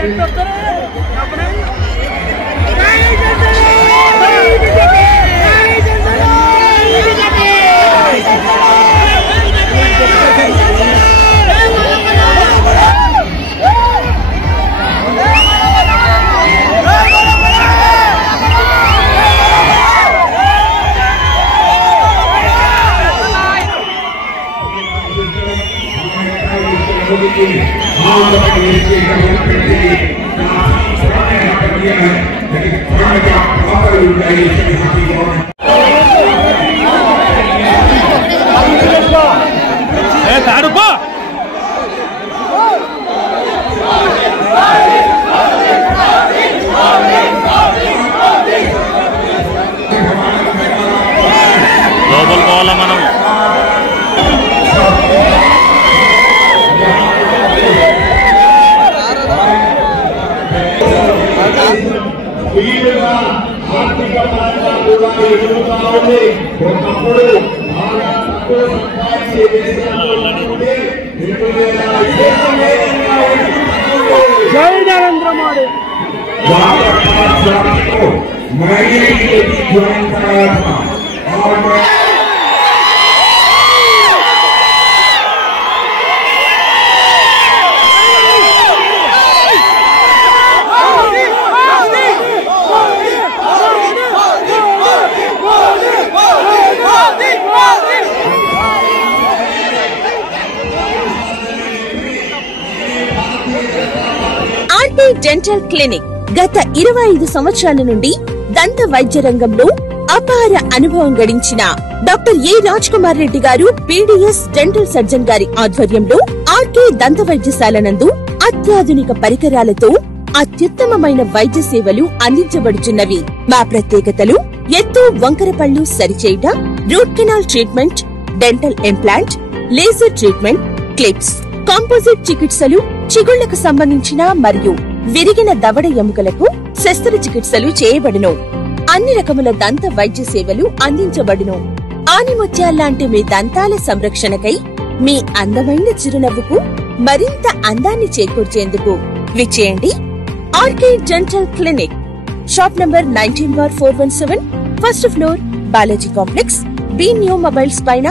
లోపల పోవాలా మనం. ఆర్థిక పరంగా కూడా ఎదుగుతా ఉంది. ఒకప్పుడు జై Narendra Modi. RT dental clinic గత 25 సంవత్సరాల నుండి దంత వైద్య రంగంలో అపార అనుభవం గడించిన డాక్టర్ ఏ రాజ్ కుమార్ రెడ్డి గారు పీడీఎస్ డెంటల్ సర్జన్ గారి ఆధ్వర్యంలో ఆర్కే దంత వైద్యశాల నందు అత్యాధునిక పరికరాలతో అత్యుత్తమమైన వైద్య సేవలు అందించబడుచున్నవి. మా ప్రత్యేకతలు ఎత్తు వంకర పళ్ళు సరిచేయుట, root canal treatment, dental implant, laser treatment, clips, composite చికిత్సలు, చిగుళ్లకు సంబంధించిన మరియు విరిగిన దవడ ఎముకలకు శస్త్రచికిత్సలు చేయబడును. అన్ని రకముల దంత వైద్య సేవలు అందించబడును. ఆనిముత్యాల్లాంటి మీ దంతాల సంరక్షణకై మీ అందమైన చిరునవ్వుకు మరింత అందాన్ని చేకూర్చేందుకు విచ్చేయండి RK dental clinic. Shop number 19/417, first floor, Balaji complex, B new mobiles పైన,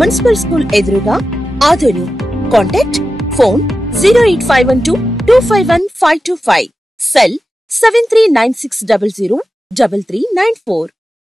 మున్సిపల్ స్కూల్ ఎదురుగా, ఆదోని. Contact phone 08512251525, cell 7396003394.